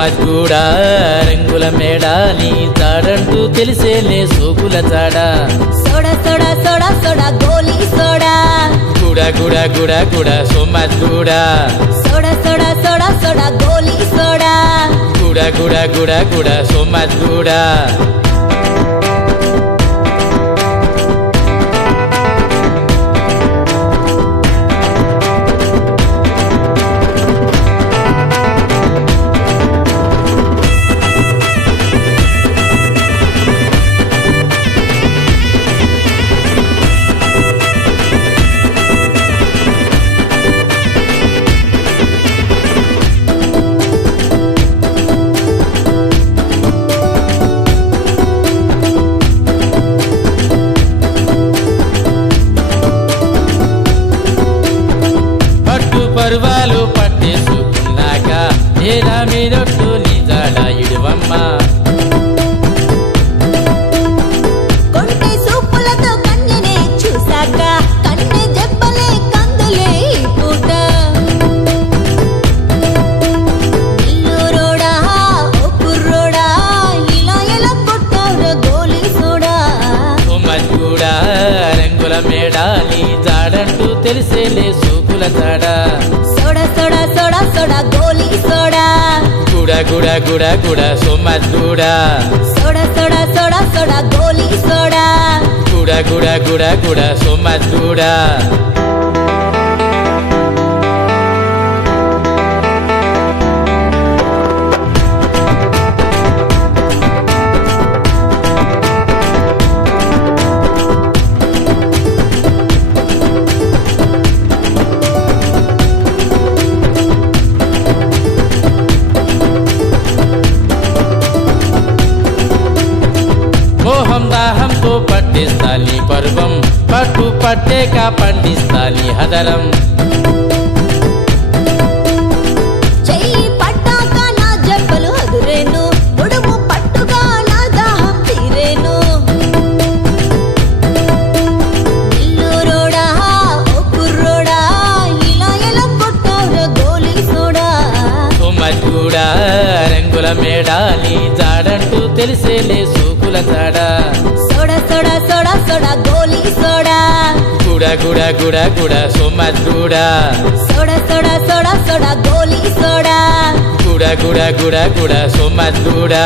సోమజ్గూడా రంగుల మేడ నీ తాడంటూ తెలిసేలే సోకుల తాడా సోడా సోడా సోడా సోడా గోలీ సోడా గుడా గుడా గుడా గుడా సోమజ్గూడా సోడా సోడా సోడా సోడా గోలీ సోడా గుడా గుడా గుడా గుడా సోమజ్గూడా పర్వాలు పట్టేసుకున్నాక ఏదా మీదొట్టు నీ జాడ ఇడువమ్మ కొంటె సూపులతో కన్యనే చూసాక కన్నె జబ్బలే కందులే ఈ పూట ఇల్లూరోడా ఓ కుర్రోడా ఇలా ఎలా కొట్టావురా గోలీ సోడా సోమజ్గూడా రంగుల మేడ నీ జాడంటూ తెలిసేలే సోకుల తాడా సోడా సోడా సోడా సోడా గోలీ సోడా గుడా గుడా గుడా గుడా సోమజ్గూడా సోడా సోడా సోడా సోడా గోలీ సోడా గుడా గుడా గుడా గుడా సోమజ్గూడా మోహం దాహంతో పట్టిస్తాలి పర్వం పట్టు పట్టేక పండిస్తాలి హదరం చెయ్యి పట్టాక నా జబ్బలు అదురేను ఉడుము పట్టుగా నా దాహం తీరేను ఇల్లూరోడా ఓ కుర్రోడా ఇలా ఎలా కొట్టావురా గోలీ సోడా సోమజ్గూడా రంగుల మేడ నీ జాడంటూ తెలిసేలే సోకుల తాడా సోడా సోడా సోడా సోడా గోలీ సోడా గుడా గుడా గుడా గుడా సోమజ్గూడా సోడా సోడా సోడా సోడా గోలీ సోడా గుడా గుడా గుడా గుడా సోమజ్గూడా